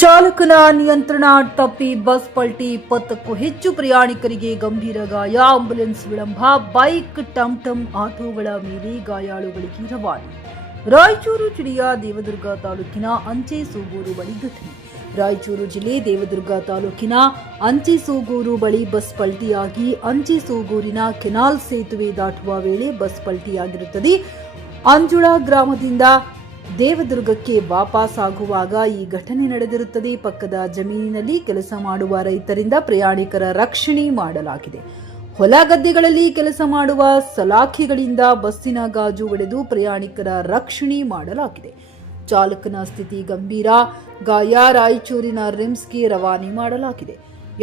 ಚಾಲಕನ ನಿಯಂತ್ರಣ ತಪ್ಪಿ ಬಸ್ ಪಲ್ಟಿ 20ಕ್ಕೂ ಹೆಚ್ಚು ಪ್ರಯಾಣಿಕರಿಗೆ ಗಂಭೀರ ಗಾಯ. ಆಂಬ್ಯುಲೆನ್ಸ್ ವಿಳಂಬ. ಬೈಕ್, ಟಮ್ ಆಟೋಗಳ ಮೇಲೆ ಗಾಯಾಳುಗಳಿಗೆ ರವಾನೆ. ರಾಯಚೂರು ಜಿಲ್ಲೆಯ ದೇವದುರ್ಗ ತಾಲೂಕಿನ ಅಂಚೆ-ಸೂಗೂರು ಬಳಿ ಘಟನೆ. ರಾಯಚೂರು ಜಿಲ್ಲೆ ದೇವದುರ್ಗ ತಾಲೂಕಿನ ಅಂಚೆ-ಸೂಗೂರು ಬಳಿ ಬಸ್ ಪಲ್ಟಿಯಾಗಿ ಅಂಚೆ-ಸೂಗೂರಿನ ಕೆನಾಲ್ ಸೇತುವೆ ದಾಟುವ ವೇಳೆ ಬಸ್ ಪಲ್ಟಿಯಾಗಿರುತ್ತದೆ. ಅಂಜುಳ ಗ್ರಾಮದಿಂದ ದೇವದುರ್ಗಕ್ಕೆ ವಾಪಸ್ ಆಗುವಾಗ ಈ ಘಟನೆ ನಡೆದಿರುತ್ತದೆ. ಪಕ್ಕದ ಜಮೀನಿನಲ್ಲಿ ಕೆಲಸ ಮಾಡುವ ರೈತರಿಂದ ಪ್ರಯಾಣಿಕರ ರಕ್ಷಣೆ ಮಾಡಲಾಗಿದೆ. ಹೊಲ ಗದ್ದೆಗಳಲ್ಲಿ ಕೆಲಸ ಮಾಡುವ ಸಲಾಖಿಗಳಿಂದ ಬಸ್ಸಿನ ಗಾಜು ಒಡೆದು ಪ್ರಯಾಣಿಕರ ರಕ್ಷಣೆ ಮಾಡಲಾಗಿದೆ. ಚಾಲಕನ ಸ್ಥಿತಿ ಗಂಭೀರ. ಗಾಯ. ರಾಯಚೂರಿನ ರಿಮ್ಸ್ಗೆ ರವಾನೆ ಮಾಡಲಾಗಿದೆ.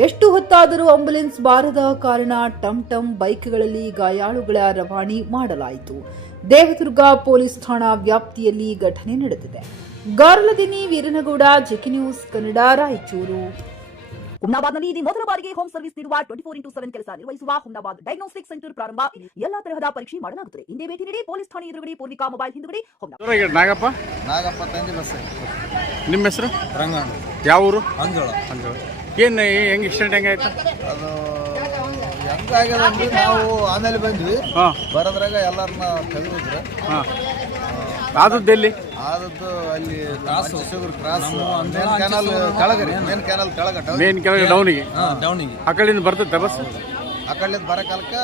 ಎಷ್ಟು ಹೊತ್ತಾದರೂ ಆಂಬ್ಯುಲೆನ್ಸ್ ಬಾರದ ಕಾರಣ ಟಮ್ ಬೈಕ್ಗಳಲ್ಲಿ ಗಾಯಾಳುಗಳ ರವಾನೆ ಮಾಡಲಾಯಿತು. ದೇವದುರ್ಗ ಪೊಲೀಸ್ ಠಾಣಾ ವ್ಯಾಪ್ತಿಯಲ್ಲಿ ಘಟನೆ ನಡೆದಿದೆ. ಗಾರ್ಲದಿನಿ ವೀರನಗೌಡ, ಜೆಕೆ ನ್ಯೂಸ್ ಕನ್ನಡ, ರಾಯಚೂರು. ಹುಮ್ನಾಬಾದ್ನಲ್ಲಿ ಇದು ಮೊದಲ ಬಾರಿಗೆ ಹೋಮ್ ಸರ್ವಿಸ್ ನೀಡುವ 24x7 ಕೆಲಸ ನಿರ್ವಹಿಸುವ ಹುಮ್ನಾಬಾದ್ ಡಯಾಗ್ನೋಸ್ಟಿಕ್ ಸೆಂಟರ್ ಪ್ರಾರಂಭ. ಎಲ್ಲಾ ತರಹದ ಪರೀಕ್ಷೆ ಮಾಡಲಾಗುತ್ತದೆ. ಹಿಂದೆ ಭೇಟಿ ನೀಡಿ. ಪೊಲೀಸ್ ಠಾಣೆ ಎದುರುಗಡೆ ಪೂರ್ವಿಕಾ ಮೊಬೈಲ್ ಹಿಂದುಗಡೆ. ನಾಗಪ್ಪ ತಂದಿ ಬಸ್. ನಿಮ್ಮ ಹೆಸರು? ರಂಗಣ್ಣ. ಯಾವ ಊರು? ಅಂಜೋಳ. ಏನು ಹೆಂಗೆ ಆಕ್ಸಿಡೆಂಟ್ ಹೆಂಗಾಯ್ತು? ಅದು ಹೆಂಗಾಗ್ಯದ ಅಂದ್ರೆ ನಾವು ಆಮೇಲೆ ಬಂದ್ವಿ. ಬರೋದ್ರಾಗ ಎಲ್ಲರನ್ನ ತೆಗೆದಿದ್ರು. ಆದದ್ದು ಎಲ್ಲಿ? ಆದದ್ದು ಅಲ್ಲಿ ಕ್ರಾಸ್ ಮೇನ್ ಕ್ಯಾನಲ್ ಕೆಳಗಡೆ. ಮೇನ್ ಕೆಳಗೆ ಡೌನಿಗೆ. ಆ ಕಡೆಯಿಂದ ಬರ್ತೈತೆ ಬಸ್. ಆ ಕಡೆಯಿಂದ ಬರೋ ಕಾಲಕ್ಕೆ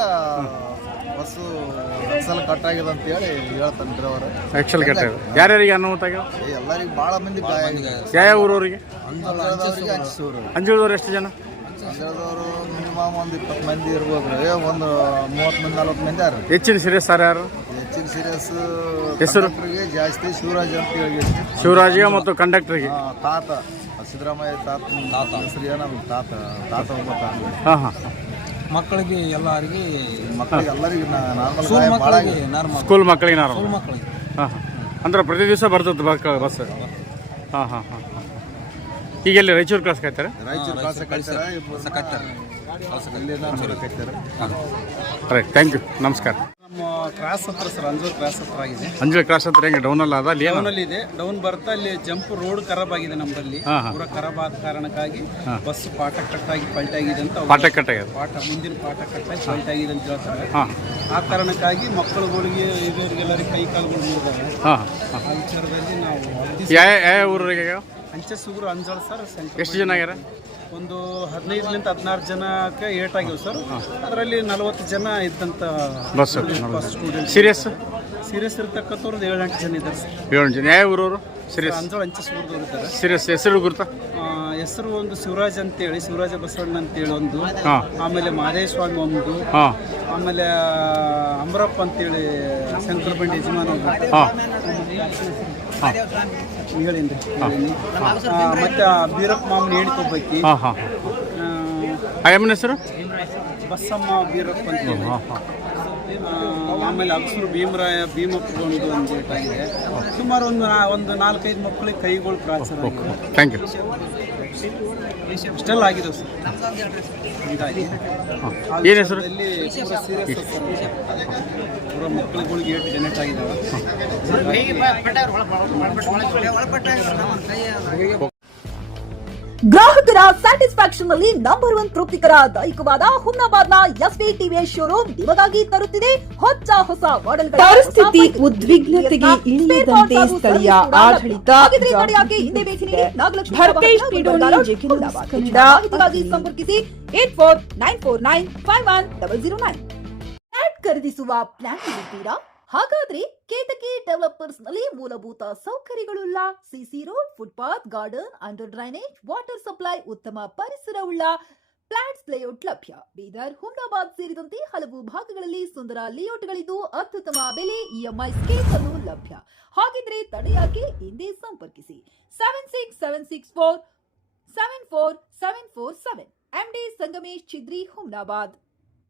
ಬಸ್ಸು ಎಕ್ಸಲ್ ಕಟ್ ಆಗಿದೆ ಅಂತ ಹೇಳಿ ಹೇಳ್ತಾನೆ ಡ್ರೈವರ್. ಎಕ್ಸಲ್ ಕಟ್ ಆಗಿದೆ. ಯಾರ್ಯಾರಿಗೆ ಅನಾಹುತ ಆಗ್ಯಾವ? ಎಲ್ಲರಿಗೆ ಭಾಳ ಮಂದಿ ಗಾಯ ಆಗಿದೆ. ಯಾವ ಊರವರಿಗೆ? ಅಂಜಳದವ್ರಿಗೆ ಅಂಚಿಸೂರು. ಅಂಜಳದವ್ರು ಎಷ್ಟು ಜನ? ಅಂಜಳದವರು ಮಿನಿಮಮ್ ಒಂದು 20 ಮಂದಿ ಇರ್ಬೋದು. ಒಂದು 30 ಮಂದಿ 40 ಮಂದಿ ಯಾರು. ಹೆಚ್ಚಿನ ಸೀರಿಯಸ್ ಯಾರು? ಹೆಚ್ಚಿನ ಸೀರಿಯಸ್ ಹೆಸರು ಜಾಸ್ತಿ ಶಿವರಾಜ್ ಅಂತ ಹೇಳಿ. ಶಿವರಾಜಿಗೆ ಮತ್ತು ಕಂಡಕ್ಟರ್ಗೆ ತಾತ ಸಿದ್ದರಾಮಯ್ಯ ತಾತ ಹೆಸರು ಏನೋ ತಾತ ಮಕ್ಕಳಿಗೆ ಎಲ್ಲರಿಗೆ ಸ್ಕೂಲ್ ಮಕ್ಕಳಿಗೆ ಅಂದ್ರೆ ಪ್ರತಿ ದಿವಸ ಬರ್ತದೆ ಬಸ್. ಈಗ ಎಲ್ಲಿ ರಾಯಚೂರು ಕ್ಲಾಸ್ ಕಾಯ್ತಾರೆ? ರಾಯಚೂರು ರೈಟ್, ಥ್ಯಾಂಕ್ ಯು, ನಮಸ್ಕಾರ. ನಮ್ಮ ಕ್ರಾಸ್ ಹತ್ರ ಸರ್, ಅಂಜೂರು ಕ್ರಾಸ್ ಹತ್ರ ಆಗಿದೆ. ಅಂಜೂರು ಕ್ರಾಸ್ ಹತ್ರ ಹೆಂಗೆ ಡೌನ್ ಅಲ್ಲ? ಅಲ್ಲಿ ಡೌನಲ್ಲಿ ಇದೆ. ಡೌನ್ ಬರ್ತಾ ಅಲ್ಲಿ ಜಂಪ್ ರೋಡ್ ಖರಾಬ್ ಆಗಿದೆ ನಮ್ಮಲ್ಲಿ. ಪೂರ ಖರಾಬ್ ಆದ ಕಾರಣಕ್ಕಾಗಿ ಬಸ್ ಪಾಠ ಕಟ್ಟಾಗಿ ಪಲ್ಟಾಗಿದೆ ಅಂತ. ಪಾಠ ಕಟ್ಟಾಗಿದೆ. ಮುಂದಿನ ಪಾಠ ಕಟ್ಟಾಗಿ ಪಲ್ಟಾಗಿದೆ ಅಂತ ಹೇಳ್ತಾರೆ. ಆ ಕಾರಣಕ್ಕಾಗಿ ಮಕ್ಕಳುಗಳಿಗೆ ಇವರಿಗೆಲ್ಲರಿಗೆ ಕೈ ಕಾಲುಗಳು ಮುರಿದಾವೆ. ಆ ವಿಚಾರದಲ್ಲಿ ನಾವು ಯಾವ ಊರಿಗೆ? ಅಂಚೆ-ಸೂಗೂರು ಅಂಜಾಳ ಸರ್. ಎಷ್ಟು ಜನ ಆಗ್ಯಾರ? ಒಂದು 15ರಿಂದ 16 ಜನಕ್ಕೆ ಏಟ್ ಆಗಿವೆ ಸರ್. ಅದರಲ್ಲಿ 40 ಜನ ಇದ್ದಂಥ ಬಸ್ ಸ್ಟೂಡೆಂಟ್. ಸೀರಿಯಸ್ ಇರ್ತಕ್ಕಂಥವ್ರು 7-8 ಜನ ಇದ್ದಾರೆ ಸರ್. 7 ಜನ. ಯಾವ ಊರವರು? ಸೀರಿಯಸ್ ಅಂಜೋಳ ಅಂಚೆ-ಸೂಗೂರದವ್ರು ಇದ್ದಾರೆ. ಸೀರಿಯಸ್ ಹೆಸರು ಗುರುತಾ? ಹೆಸರು ಒಂದು ಶಿವರಾಜ್ ಅಂತೇಳಿ, ಶಿವರಾಜ ಬಸವಣ್ಣ ಅಂತೇಳಿ ಒಂದು. ಆಮೇಲೆ ಮಹದೇಶ್ವಾಮಿ ಒಂದು. ಆಮೇಲೆ ಅಮರಪ್ಪ ಅಂತೇಳಿ ಶಂಕರ ಬಂಡಿ ಯಜಮಾನ ಹೇಳಿನ್ರಿ. ಮತ್ತೆ ಬೀರಪ್ಪ ಮಾಮನ ಹೇಳಿಕೊಬ್ಬಕ್ಕಿ. ಹೆಸರು ಬಸಮ್ಮ ಬೀರಪ್ಪ ಅಂತೇಳಿ. ಆಮೇಲೆ ಅಗಸೂರು ಭೀಮಪ್ಪ ಒಂದು ಏಟಾಗಿದೆ. ಸುಮಾರು ಒಂದು 4-5 ಮಕ್ಕಳಿಗೆ ಕೈಗಳು ಫ್ರಾಕ್ಚರ್ ಆಗಿದೆ. Thank you. ಇಷ್ಟೆಲ್ಲ ಆಗಿದೆ ಸರ್. ಹೀಗಾಗಿ ಏನು ಹೆಸರು? ಸೀರಿಯಸ್ ಪೂರ ಮಕ್ಕಳುಗಳಿಗೆ ಏಟು ಜನರೇಟ್ ಆಗಿದ್ದಾವೆ. ಗ್ರಾಹಕರ ಸ್ಯಾಟಿಸ್ಫ್ಯಾಕ್ಷನ್ ನಲ್ಲಿ ನಂಬರ್ 1 ತೃಪ್ತಿಕರ ದೈಹಿಕವಾದ ಹುಮ್ನಾಬಾದ್ನ ಎಸ್ವಿ ಟಿವಿಎಸ್ ಶೋರೂಮ್ ನಿಮಗಾಗಿ ತರುತ್ತಿದೆ ಹೊಸ ಮಾಡೆಲ್ಗಳ. ಪರಿಸ್ಥಿತಿ ಉದ್ವಿಗ್ನತೆಗೆ ಇಳಿಯದಂತೆ ಸ್ಥಳೀಯ ಆಡಳಿತ ಸಂಪರ್ಕಿಸಿ 8494951009. ಫ್ಲಾಟ್ ಖರೀದಿಸುವ ಪ್ಲಾನ್ ಇದ್ದೀರಾ? ಹಾಗಾದ್ರೆ ಕೇತಕಿ ಡೆವಲಪರ್ಸ್ ನಲ್ಲಿ ಮೂಲಭೂತ ಸೌಕರ್ಯಗಳುಳ್ಳ CC road, footpath, garden, under drainage, water supply, ಉತ್ತಮ ಪರಿಸರವುಳ್ಳ ಫ್ಲಾಟ್ಸ್ ಲೇಔಟ್ ಲಭ್ಯ. ಬೀದರ್, ಹುಮ್ನಾಬಾದ್ ಸೇರಿದಂತೆ ಹಲವು ಭಾಗಗಳಲ್ಲಿ ಸುಂದರ ಲೇಔಟ್ಗಳಿದ್ದು ಅತ್ಯುತ್ತಮ ಬೆಲೆ, ಇಎಂಐ ಸ್ಕೀಮ್ ಅನ್ನು ಲಭ್ಯ. ಹಾಗಿದ್ರೆ ತಡೆಯಾಕೆ? ಹಿಂದೆ ಸಂಪರ್ಕಿಸಿ 7676474747. MD ಸಂಗಮೇಶ್ ಚಿದ್ರಿ, ಹುಮ್ನಾಬಾದ್.